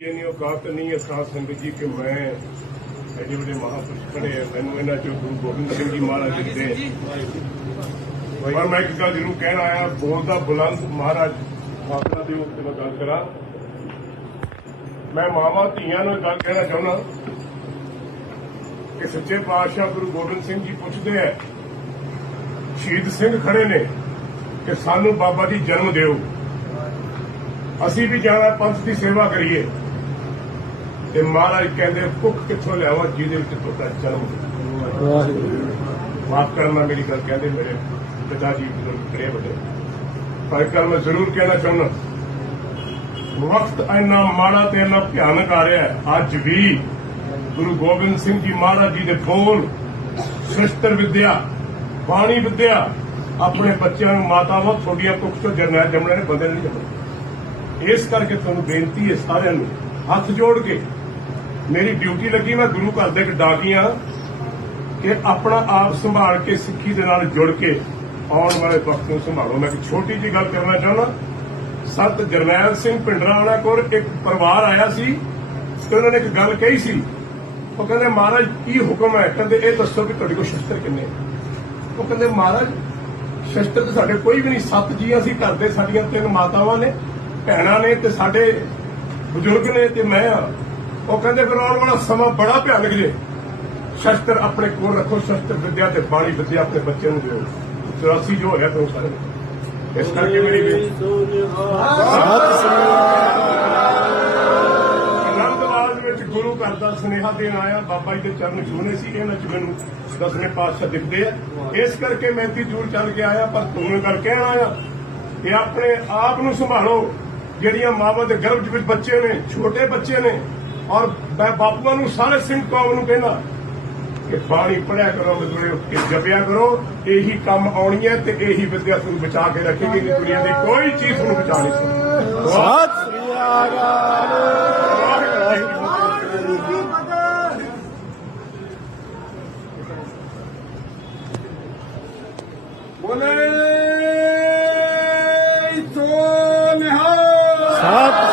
ਇਹ ਨਹੀਂ ਔਕਾਤ ਨਹੀਂ ਹੈ ਸਾਧ ਜੀ ਕਿ ਮੈਂ ਐਡੇ ਵੱਡੇ ਮਹਾਪੁਰਸ਼ ਖੜੇ ਆ। ਮੈਨੂੰ ਇਹਨਾਂ ਚੋਂ ਗੁਰੂ ਗੋਬਿੰਦ ਸਿੰਘ ਜੀ ਮਹਾਰਾਜ ਦਿੱਤੇ ਪਰ ਮੈਂ ਇੱਕ ਗੱਲ ਜ਼ਰੂਰ ਕਹਿਣ ਆਇਆ, ਬੋਲਦਾ ਬੁਲੰਦ ਮਹਾਰਾਜ ਆਪਣਾ ਦੇ ਉੱਤੇ ਮੈਂ ਗੱਲ ਕਰਾਂ। ਮੈਂ ਮਾਵਾ ਧੀਆਂ ਨੂੰ ਗੱਲ ਕਹਿਣਾ ਚਾਹੁੰਦਾ ਕਿ ਸੱਚੇ ਪਾਤਸ਼ਾਹ ਗੁਰੂ ਗੋਬਿੰਦ ਸਿੰਘ ਜੀ ਪੁੱਛਦੇ ਆ, ਸ਼ਹੀਦ ਸਿੰਘ ਖੜੇ ਨੇ ਕਿ ਸਾਨੂੰ ਬਾਬਾ ਜੀ ਜਨਮ ਦਿਓ। ਅਸੀਂ ਵੀ ਜਾਣਾ ਪੰਥ ਦੀ ਸੇਵਾ ਕਰੀਏ। ਤੇ ਮਹਾਰਾਜ ਕਹਿੰਦੇ ਭੁੱਖ ਕਿੱਥੋਂ ਲਿਆਵਾਂ ਜਿਹਦੇ ਵਿੱਚ ਤੁਹਾਡਾ ਜਨਮ ਮਾਫ ਕਰਨਾ ਮੇਰੀ ਗੱਲ ਕਹਿੰਦੇ ਮੇਰੇ ਪਿਤਾ ਜੀ ਬਜ਼ੁਰਗ ਖੜੇ ਵੱਡੇ ਪਰ ਗੱਲ ਮੈਂ ਜ਼ਰੂਰ ਕਹਿਣਾ ਚਾਹੁੰਦਾ ਵਕਤ ਇੰਨਾ ਮਾੜਾ ਤੇ ਇੰਨਾ ਭਿਆਨਕ ਆ ਰਿਹਾ ਹੈ ਅੱਜ ਵੀ ਗੁਰੂ ਗੋਬਿੰਦ ਸਿੰਘ ਜੀ ਮਹਾਰਾਜ ਜੀ ਦੇ ਬੋਲ ਸ਼ਸਤਰ ਵਿਦਿਆ ਬਾਣੀ ਵਿਦਿਆ ਆਪਣੇ ਬੱਚਿਆਂ ਨੂੰ ਮਾਤਾਵਾਂ ਤੁਹਾਡੀਆਂ ਕੁੱਖ ਤੋਂ ਜਰਨੈਲ ਜੰਮਣੇ ਨੇ ਬੰਦੇ ਨਹੀਂ ਜੰਮਣੇ। ਇਸ ਕਰਕੇ ਤੁਹਾਨੂੰ ਬੇਨਤੀ ਹੈ ਸਾਰਿਆਂ ਨੂੰ ਹੱਥ ਜੋੜ ਕੇ ਮੇਰੀ ਡਿਊਟੀ ਲੱਗੀ, ਮੈਂ ਗੁਰੂ ਘਰ ਦੇ ਇੱਕ ਡਾਕੀਆਂ ਕਿ ਆਪਣਾ ਆਪ ਸੰਭਾਲ ਕੇ, ਸਿੱਖੀ ਦੇ ਨਾਲ ਜੁੜ ਕੇ ਆਉਣ ਵਾਲੇ ਵਕਤ ਨੂੰ ਸੰਭਾਲੋ। ਮੈਂ ਇੱਕ ਛੋਟੀ ਜਿਹੀ ਗੱਲ ਕਰਨਾ ਚਾਹੁੰਦਾ, ਸੰਤ ਜਰਨੈਲ ਸਿੰਘ ਪਿੰਡਰਾ ਕੋਲ ਇੱਕ ਪਰਿਵਾਰ ਆਇਆ ਸੀ ਤੇ ਉਹਨਾਂ ਨੇ ਇੱਕ ਗੱਲ ਕਹੀ ਸੀ। ਉਹ ਕਹਿੰਦੇ, ਮਹਾਰਾਜ, ਕੀ ਹੁਕਮ ਹੈ? ਕਹਿੰਦੇ, ਇਹ ਦੱਸੋ ਕਿ ਤੁਹਾਡੇ ਕੋਲ ਸ਼ਸਤਰ ਕਿੰਨੇ ਉਹ ਕਹਿੰਦੇ, ਮਹਾਰਾਜ, ਸ਼ਸਤਰ ਤਾਂ ਸਾਡੇ ਕੋਈ ਵੀ ਨਹੀਂ, ਸੱਤ ਜੀ ਅਸੀਂ ਘਰ ਦੇ, ਸਾਡੀਆਂ ਤਿੰਨ ਮਾਤਾਵਾਂ ਨੇ, ਭੈਣਾਂ ਨੇ ਤੇ ਸਾਡੇ ਬਜ਼ੁਰਗ ਨੇ ਤੇ ਮੈਂ ਆ। ਉਹ ਕਹਿੰਦੇ ਫਿਰ ਆਉਣ ਵਾਲਾ ਸਮਾਂ ਬੜਾ ਭਿਆਨਕ ਜੇ। ਸ਼ਸਤਰ ਆਪਣੇ ਕੋਲ ਰੱਖੋ ਸ਼ਸਤਰ ਵਿਦਿਆ ਤੇ ਬਾਣੀ ਵਿਦਿਆ ਆਪਣੇ ਬੱਚਿਆਂ ਨੂੰ ਦਿਓ। 84 ਜੋ ਹੋਇਆ ਤੋਂ ਸਾਰੇ ਇਸ ਕਰਕੇ ਮੇਰੀ ਬੇਨਤੀ ਆਨੰਦਵਾਲ ਵਿੱਚ ਗੁਰੂ ਘਰ ਦਾ ਸੁਨੇਹਾ ਦੇਣ ਆਇਆ। ਬਾਬਾ ਜੀ ਦੇ ਚਰਨ ਛੂਹਣੇ ਸੀ ਇਹਨਾਂ ਚ ਮੈਨੂੰ ਦਸਵੇਂ ਪਾਤਸ਼ਾਹ ਦਿਖਦੇ ਆ। ਇਸ ਕਰਕੇ ਮੈਂ ਇੰਨੀ ਦੂਰ ਚੱਲ ਕੇ ਆਇਆ ਪਰ ਤੁਹਾਨੂੰ ਕਹਿਣ ਆਇਆ ਕਿ ਆਪਣੇ ਆਪ ਨੂੰ ਸੰਭਾਲੋ। ਜਿਹੜੀਆਂ ਮਾਵਾਂ ਦੇ ਗਰਭ ਵਿੱਚ ਬੱਚੇ ਨੇ ਛੋਟੇ ਬੱਚੇ ਨੇ ਔਰ ਮੈਂ ਬਾਪੂਆਂ ਨੂੰ ਸਾਰੇ ਸਿੰਘ ਕੌਮ ਨੂੰ ਕਹਿੰਦਾ ਕਿ ਬਾਣੀ ਪੜਿਆ ਕਰੋ ਮਜ਼ਦੂਰੇ ਉੱਠ ਜਪਿਆ ਕਰੋ ਇਹੀ ਕੰਮ ਆਉਣੀ ਹੈ ਤੇ ਇਹੀ ਵਿਦਿਆ ਤੁਹਾਨੂੰ ਬਚਾ ਕੇ ਰੱਖੇਗੀ ਦੁਨੀਆ ਦੀ ਕੋਈ ਚੀਜ਼ ਨੂੰ ਬਚਾ ਨਹੀਂ ਸਕਦੀ। ਸਤਿ ਸ੍ਰੀ ਅਕਾਲ। ਬੋਲੇ ਤੋ ਨਿਹਾਲ। ਸਤ